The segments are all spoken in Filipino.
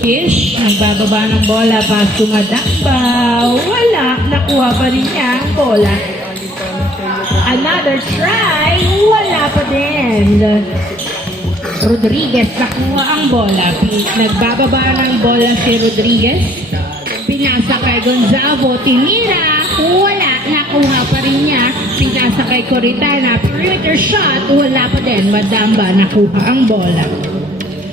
Fish, nagbababa ng bola, pass to Madamba. Wala, nakuha pa rin niya ang bola. Another try, wala pa din. Rodriguez, nakuha ang bola. Nagbababa ng bola si Rodriguez. Pinasa kay Gonzalo, tinira, wala, nakuha pa rin niya. Pinasa kay Coritana, perimeter shot, wala pa din. Madamba, nakuha ang bola.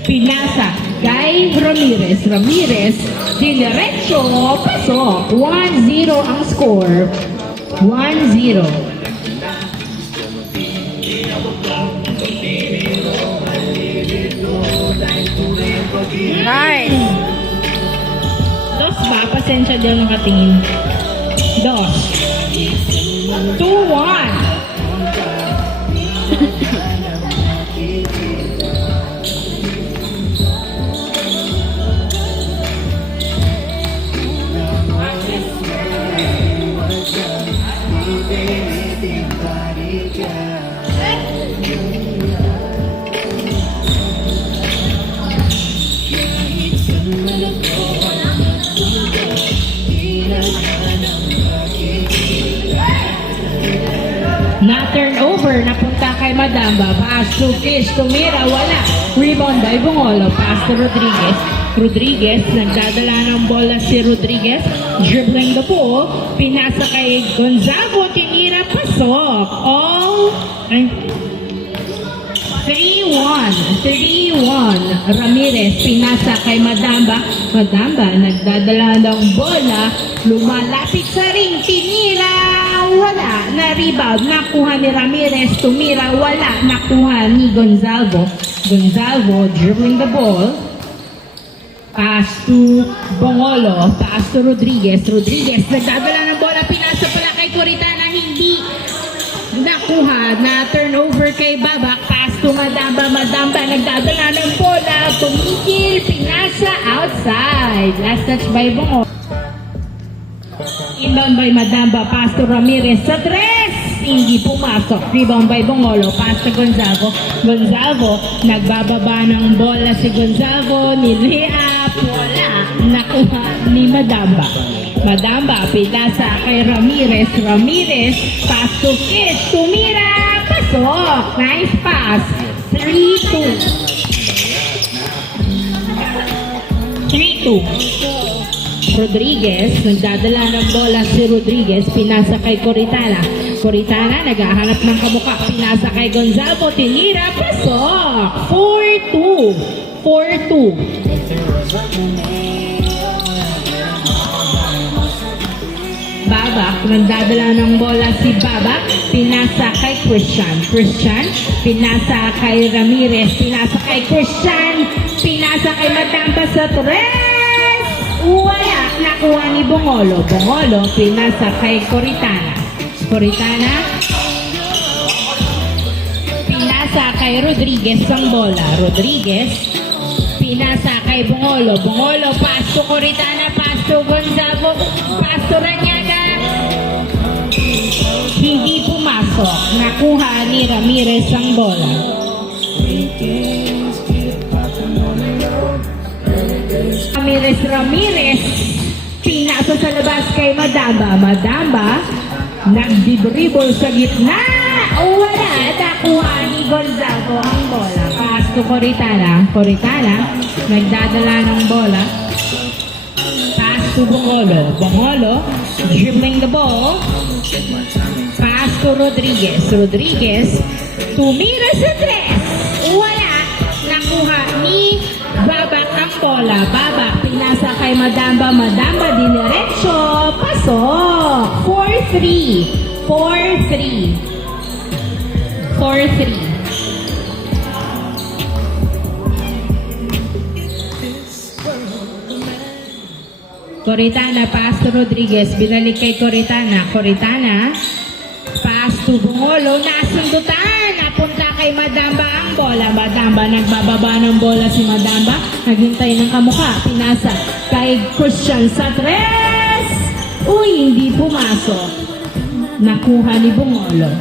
Pinasa kay Ramirez. Ramirez, dinerecho, pasok. 1-0 ang score. 1-0. Nice. Dos ba? Pasensya din nakatingin. Dos. 2-1. Na turnover, napunta kay Madamba. Pass to Fish, tumira, wala. Rebound by Bungolo. Pass to Rodriguez. Rodriguez, nagdadala ng bola si Rodriguez. Dribbling the ball. Pinasa kay Gonzago, tinira, pasok. All, 3-1. Ramirez, pinasa kay Madamba. Madamba, nagdadala ng bola. Lumalapit sa ring, tinira. Wala, na-rebound, nakuha ni Ramirez, tumira, wala, nakuha ni Gonzalo. Gonzalo, dribbling the ball. Pass to Bongolo, pass to Rodriguez. Rodriguez, nagdadala ng bola, pinasa pala kay Coritana, hindi nakuha, na turnover kay Babak. Pass to Madamba, Madamba, nagdadala ng bola, tumigil, pinasa, outside. Last touch by Bongolo. Inbound by Madamba, pass to Ramirez sa tres, hindi pumasok. Rebound by Bongolo, pass to Gonzago. Gonzago, nagbababa ng bola si Gonzago, nireap, wala, nakuha ni Madamba. Madamba, pinasa kay Ramirez. Ramirez, pass to Fish, tumira, pasok. Nice pass. 3-2. Rodriguez, nagdadala ng bola si Rodriguez, pinasa kay Coritana. Coritana, naghahanap ng kamukha, pinasa kay Gonzalo, tinira, pasok. 4-2. Babak, nagdadala ng bola si Babak, pinasa kay Christian. Christian, pinasa kay Ramirez, pinasa kay Christian, pinasa kay Madamba sa tres. Wala, nakuha ni Bongolo. Bongolo, pinasa kay Coritana. Coritana, pinasa kay Rodriguez ang bola. Rodriguez, pinasa kay Bongolo. Bongolo, pass to Coritana, pass to Gonzago, pass to Ranyaga. Hindi pumasok. Nakuha ni Ramirez ang bola. Ramirez, pinasa sa labas kay Madamba. Madamba, nagdidribble sa gitna. Wala, nakuha ni Gonzago ang bola. Pass to Coritana. Coritana, nagdadala ng bola. Pass to Bongolo. Bongolo, dribbling the ball. Pass to Rodriguez. Rodriguez, tumira sa tres. Wala, nakuha ni Babak ang bola. Babak, pinasa kay Madamba. Madamba, dinerecho, pasok. 4-3. Coritana, pass to Rodriguez. Binalik kay Coritana. Coritana, pass to Bungolo. Nasundutan. Napunta kay Madamba ang bola. Madamba, nagbababa ng bola si Madamba. Naghintay ng kamukha. Pinasa kay Christian sa tres. Uy, hindi pumasok. Nakuha ni Bungolo.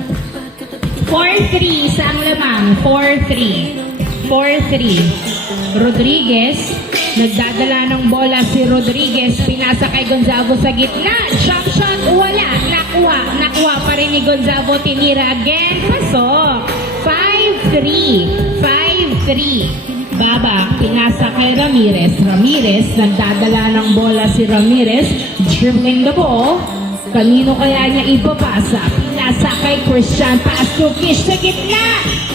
4-3 sa ang lamang. 4-3. Rodriguez, Nagdadala ng bola si Rodriguez. Pinasa kay Gonzalo sa gitna. Jump shot, wala. Nakuha pa rin ni Gonzalo. Tinira again. Pasok. 5-3. 5-3. Baba, pinasa kay Ramirez. Ramirez, nagdadala ng bola si Ramirez. Dribbling the ball. Kanino kaya niya ipapasa? Pinasa kay Christian. Pass to Kish sa gitna.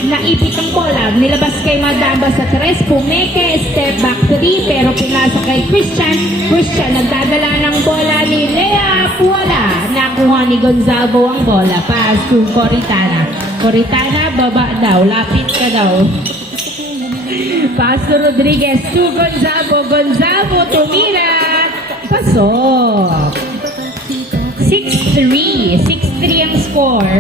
Naipit ang bola. Nilabas kay Madamba sa 3. Pumeke. Step back 3. Pero pinasa kay Christian. Christian nagdadala ng bola ni Lea. Wala. Nakuha ni Gonzalo ang bola. Pass to Coritana. Coritana, baba daw. Lapit ka daw. Pass to Rodriguez to Gonzalo. Gonzalo tumira. Pasok. 6-3. 6-3 ang score.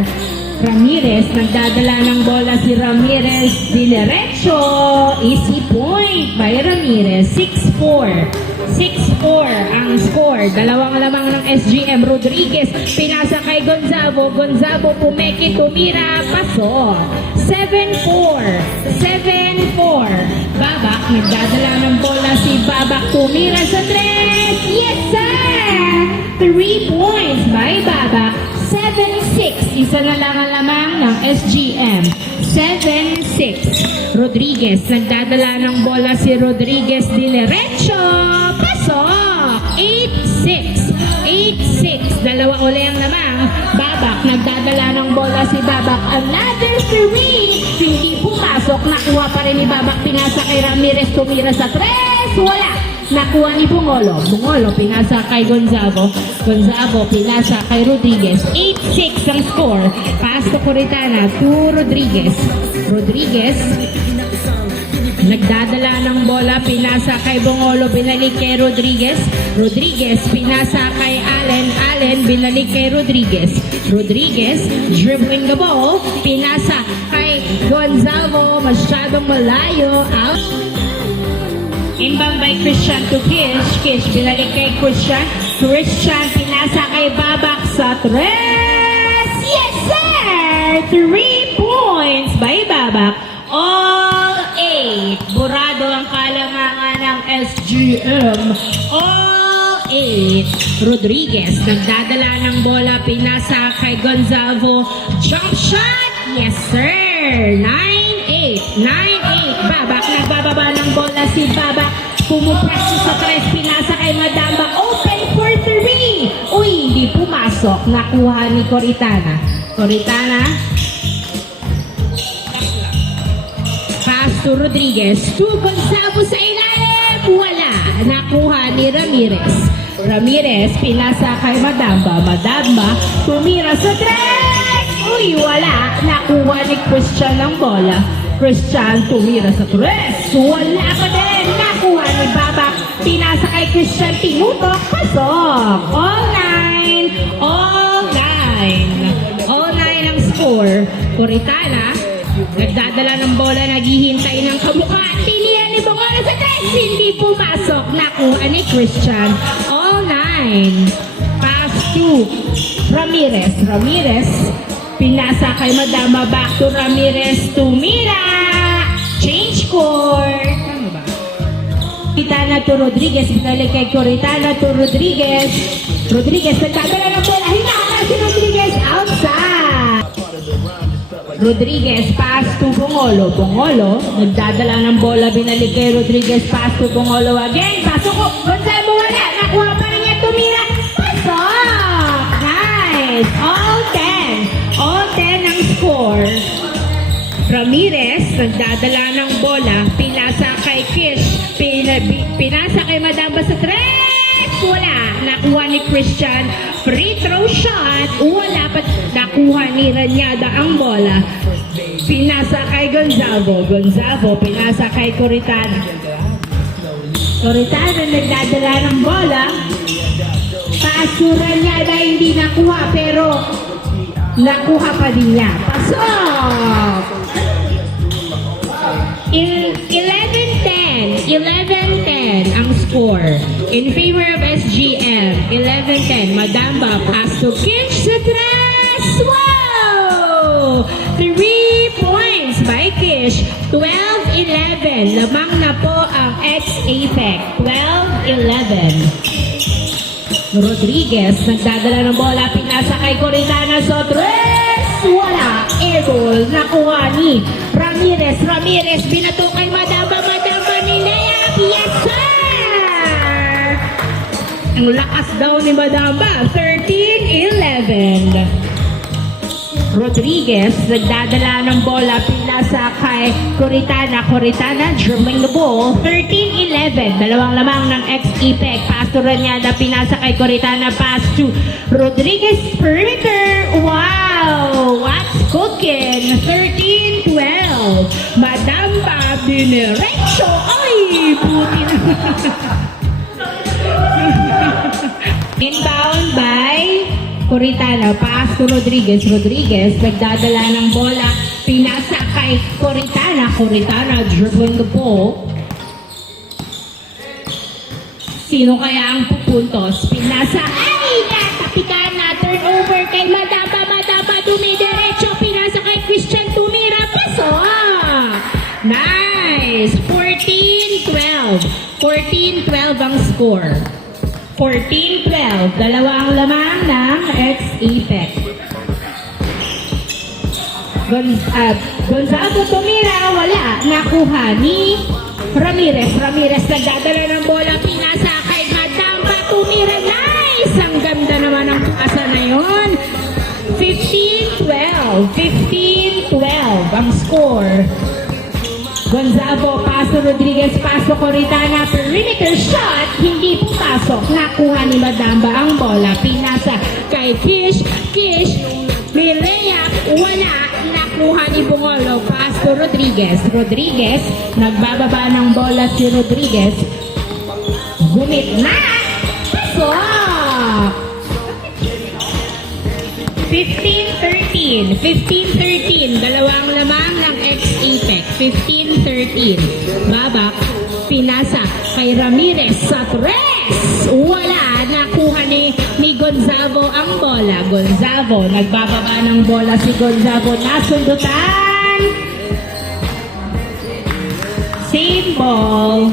Ramirez, nagdadala ng bola si Ramirez. Dinerecho. Easy point by Ramirez. 6-4. 6-4 ang score. Dalawang lamang ng SGM. Rodriguez, pinasa kay Gonzalo. Gonzalo pumeki, tumira. Pasok. 7-4. 7-4. Babak, nagdadala ng bola si Babak. Tumira sa 3. Yes, sir! 3 points by Babak. 7-6. Isa na lang ang lamang ng SGM. 7-6. Rodriguez. Nagdadala ng bola si Rodriguez. Dinerecho. Pasok. 8-6. 8-6. Dalawa uli ang lamang. Babak. Nagdadala ng bola si Babak. Another 3. Hindi pumasok. Nakuha pa rin ni Babak. Pinasa kay Ramirez. Tumira sa 3. Wala. Nakuha ni Bungolo. Bungolo, pinasa kay Gonzalo. Gonzalo, pinasa kay Rodriguez. 8-6 ang score. Pass to Coritana to Rodriguez. Rodriguez, nagdadala ng bola. Pinasa kay Bungolo. Binalik kay Rodriguez. Rodriguez, pinasa kay Allen. Allen, binalik kay Rodriguez. Rodriguez, dribbling the ball. Pinasa kay Gonzalo. Masyadong malayo. Out. Inbound by Christian to Kish. Kish, binalik kay Christian. Christian, pinasa kay Babak sa 3. Yes, sir! 3 points by Babak. All 8. Burado ang kalamangan ng SGM. All 8. Rodriguez, nagdadala ng bola. Pinasa kay Gonzalo. Jump shot. Yes, sir! 9-8. 9-8. Babak, nagbababa ng bola si Babak. Pumupreso sa 3. Pinasa kay Madamba. Open for 3. Uy, hindi pumasok. Nakuha ni Coritana. Coritana. Pass to Rodriguez. To Gonzalo sa ilalim. Wala. Nakuha ni Ramirez. Ramirez, pinasa kay Madamba. Madamba, tumira sa 3. Uy, wala. Nakuha ni Christian ang bola. Christian, tumira sa 3. Wala pa din. Nakuha ni Babak. Pinasa kay Christian. Tinutok. Pasok. All 9. All 9. All 9 ang score. Coritana, nagdadala ng bola. Naghihintay ng kamukha. Tinira ni Bungolo sa 3. Hindi pumasok. Nakuha ni Christian. All 9. Pass to Ramirez. Ramirez, pinasa kay Madama. Back to Ramirez. Tumira. Change score. Tama ba? Coritana to Rodriguez. Binalik kay Coritana to Rodriguez. Rodriguez, nagdadala ng bola. Hinahanap si Rodriguez. Outside. Rodriguez, pass to Bungolo. Bungolo, nagdadala ng bola. Binalik kay Rodriguez. Pass to Bungolo again. Pasok ko. Gonzalo, wala. Nakuha pa rin niya. Tumira. Pasok. Nice. All 10. All 10 ang score. Ramirez, nagdadala ng bola. Pinasa kay Kish. Pinasa kay Madamba sa 3. Wala. Nakuha ni Christian. Free throw shot. Wala pa. Nakuha ni Ranyada ang bola. Pinasa kay Gonzalo. Gonzalo, pinasa kay Coritana. Coritana, nagdadala ng bola. Pass to Ranyada, hindi nakuha, pero nakuha pa din niya. Pasok! 11-10. 11-10 ang score. In favor of SGM. 11-10. Madamba, pass to Kish sa 3. Wow! 3 points by Kish. 12-11. 11. Lamang na po ang ex-Apex. 12-11. Rodriguez, nagdadala ng bola, pinasa kay Coritana Sotres. Wala, airball, nakuha ni Ramirez. Ramirez, binato kay Madamba ni Lea. Yes, sir! Ang lakas daw ni Madamba, 13-11. Rodriguez, nagdadala ng bola, pinasa kay Coritana. Coritana, dribbling the ball. 13-11. Dalawang lamang ng ex-Apex. Pass to Ranyada, pinasa kay Coritana. Pass to Rodriguez, perimeter. Wow! What's cooking? 13-12. Madamba, diniretso. Ay, puti na. Inbound by Coritana, pass to Rodriguez. Rodriguez, nagdadala ng bola, pinasa kay Coritana. Coritana, dribbling the ball. Sino kaya ang pupuntos? Pinasa, ay, natapikan na, turnover kay Madamba. Madamba, dumidiretso, pinasa kay Christian Tumira. Paso! Nice! 14-12. 14-12 ang score. 14-12. Dalawang lamang ng ex-Apex. Gonzago Tumira, wala. Nakuha ni Ramirez. Ramirez nagdadala ng bola. Pinasa kay Madamba. Tumira. Nice! Ang ganda naman ang pasa na yun. 15-12. 15-12 ang score. Gonzago, paso Rodriguez, paso Coritana, perimeter shot, hindi pumasok. Nakuha ni Madamba ang bola, pinasa kay Kish, Mireya, wala. Nakuha ni Bungolo, paso Rodriguez. Rodriguez, nagbababa ng bola si Rodriguez. Gumit na! Pasok! 15-13. 15-13. Dalawang lamang ng ex-Apex. 15-13. Babak. Pinasa kay Ramirez sa tres. Wala. Nakuha ni Gonzago ang bola. Gonzago. Nagbababa ng bola si Gonzago. Nasundutan. Same ball.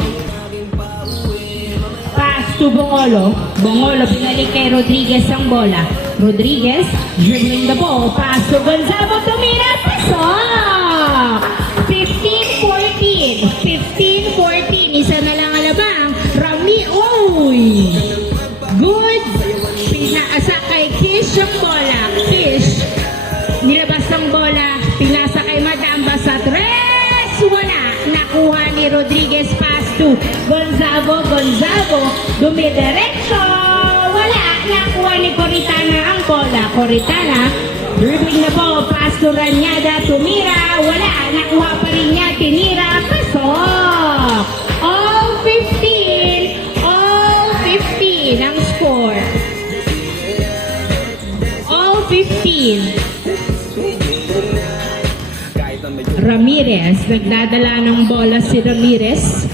Pass to Bongolo. Bongolo binalik kay Rodriguez ang bola. Rodriguez, dribbling the ball, pass to Gonzago, Tumira, pasok! 15-14, 15-14, isa na lang alabang, oy! Good! Pinaasa kay Kish ang bola, Kish, nilabas ang bola, pinasa kay Madamba sa tres, wala! Nakuha ni Rodriguez, pass to Gonzago, dumidiretso, wala! Nakuha ni Coritana ang bola. Coritana, dribbling the ball, pass to Ranyada, Tumira, wala. Nakuha pa rin niya, tinira, pasok. All 15 ang score. All 15. Ramirez, nagdadala ng bola si Ramirez.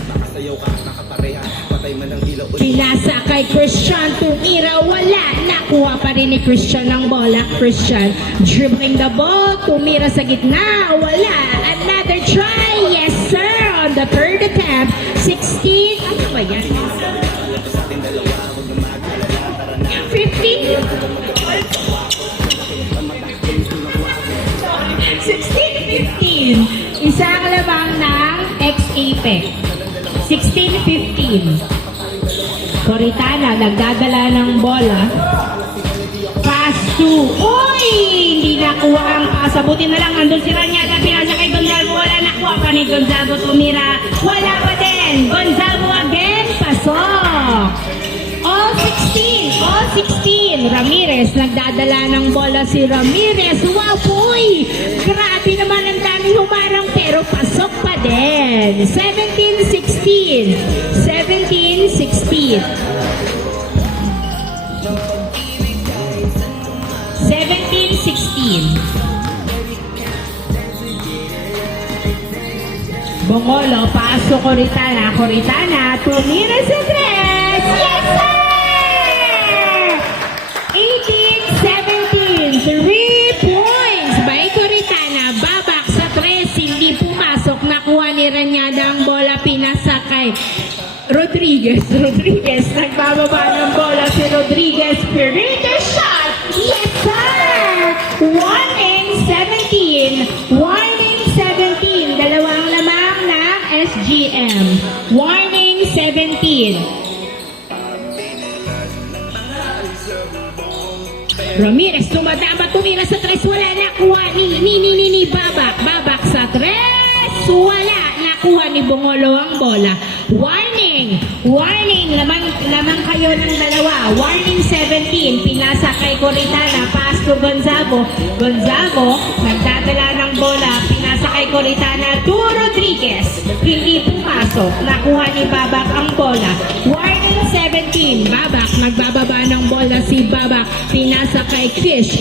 Pinasa kay Christian Tumira, wala. Nakuha pa rin ni Christian ang bola. Christian, dribbling the ball. Tumira sa gitna, wala. Another try, yes sir, on the third attempt. 16, ano ba yan? 15? 16-15. Isang lamang ng ex-Apex. 16-15. Coritana, nagdadala ng bola. Pass to, uy! Hindi nakuha ang pasa. Buti na lang, andun si Ranyada, pinasa kay Gonzago. Wala, nakuha pa ni Gonzago. Tumira, wala pa din. Gonzago again, pasok. All 16. Ramirez, nagdadala ng bola si Ramirez. Wow, boy! Grabe naman ang daming humarang, pero pasok pa din. 17-16. 17-16. 17-16. Bongolo, paso Coritana. Coritana, tumira sa tres. Yes, sir! 18-17. 3 points by Coritana. Babak sa tres, hindi pumasok. Nakuha ni Ranyada ang bola. Rodriguez, nagbababa ng bola si Rodriguez, Pirito shot, yes sir! Warning 17, dalawang lamang ng SGM, warning 17. Ramirez, tumadama, tumira sa tres, wala nakuha ni Babak sa tres, wala nakuha ni Bongolo ang bola. Warning, lamang kayo ng dalawa. Warning 17, pinasa kay Coritana, pass to Gonzago, nagdadala ng bola, pinasa kay Coritana to Rodriguez, hindi pumasok, nakuha ni Babak ang bola. Warning 17, Babak, nagbababa ng bola si Babak, pinasa kay Kish,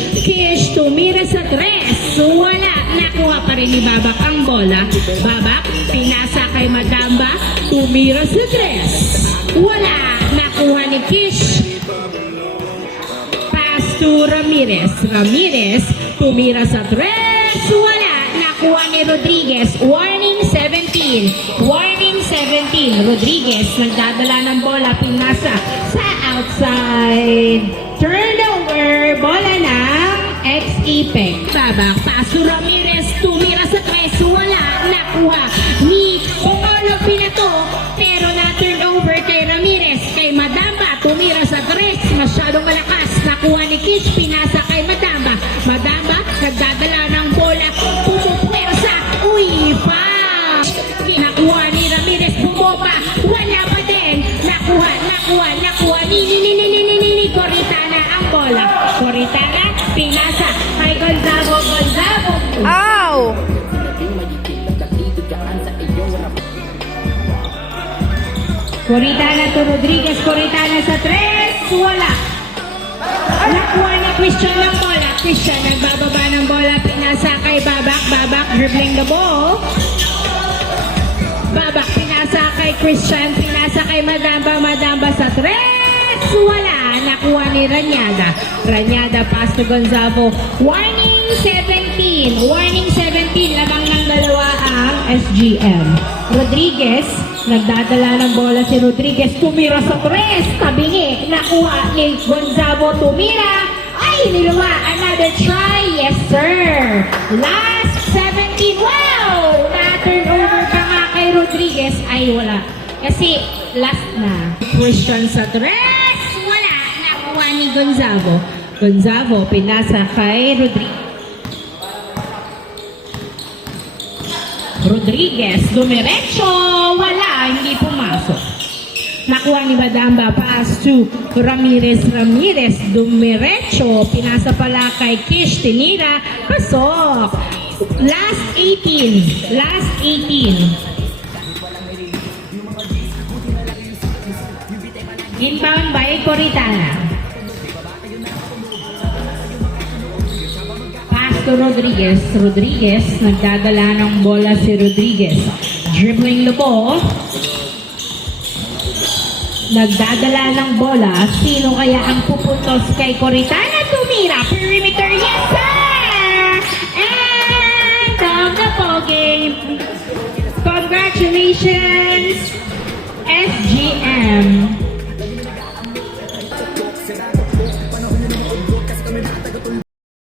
tumira sa tres, wala, nakuha pa rin ni Babak ang bola. Babak, pinasa kay Madamba, tumira sa tres, wala, nakuha ni Kish. Pass to Ramirez, tumira sa tres, wala, nakuha ni Rodriguez. Warning 17, Rodriguez, nagdadala ng bola, pinasa sa outside, turnover, bola ng ex-Ipec. Babak, pass to Ramirez, tumira sa tres, wala, nakuha ni Bongolo, pinato, pero na-turnover kay Ramirez, kay Madamba, tumira sa tres, masyadong malakas, nakuha ni Kish, pinasa kay Madamba, nagdadala ng bola, pumupwersa, nakuha ni Ramirez, bumomba, wala pa din, nakuha ni Coritana ang bola, Coritana, pinasa kay Gonzago, Ow! Coritana to Rodriguez, Coritana sa tres, wala. Nakuha ni Christian ng bola, Christian nagbababa ng bola, pinasa kay Babak, dribbling the ball. Babak, pinasa kay Christian, pinasa kay Madamba sa tres, wala. Nakuha ni Ranyada, pass to Gonzago. Warning 17, lamang ng dalawa ang SGM. Rodriguez, nagdadala ng bola si Rodriguez, tumira sa tres, tabingi, nakuha ni Gonzago, tumira, ay niluma, another try, yes sir. Last 17, wow! Na-turn over pa nga kay Rodriguez, ay wala. Kasi last na. Christian sa tres, wala, nakuha ni Gonzago. Pinasa kay Rodriguez, dumiretso, wala, hindi pumasok. Nakuha ni Madamba, pass to Ramirez, dumiretso, pinasa pala kay Kish, tinira, pasok. Last 18. Inbound by Coritana. To Rodriguez, nagdadala ng bola si Rodriguez, dribbling the ball, nagdadala ng bola, sino kaya ang pupuntos kay Coritana, tumira, perimeter, yes sir! And of the ball game, congratulations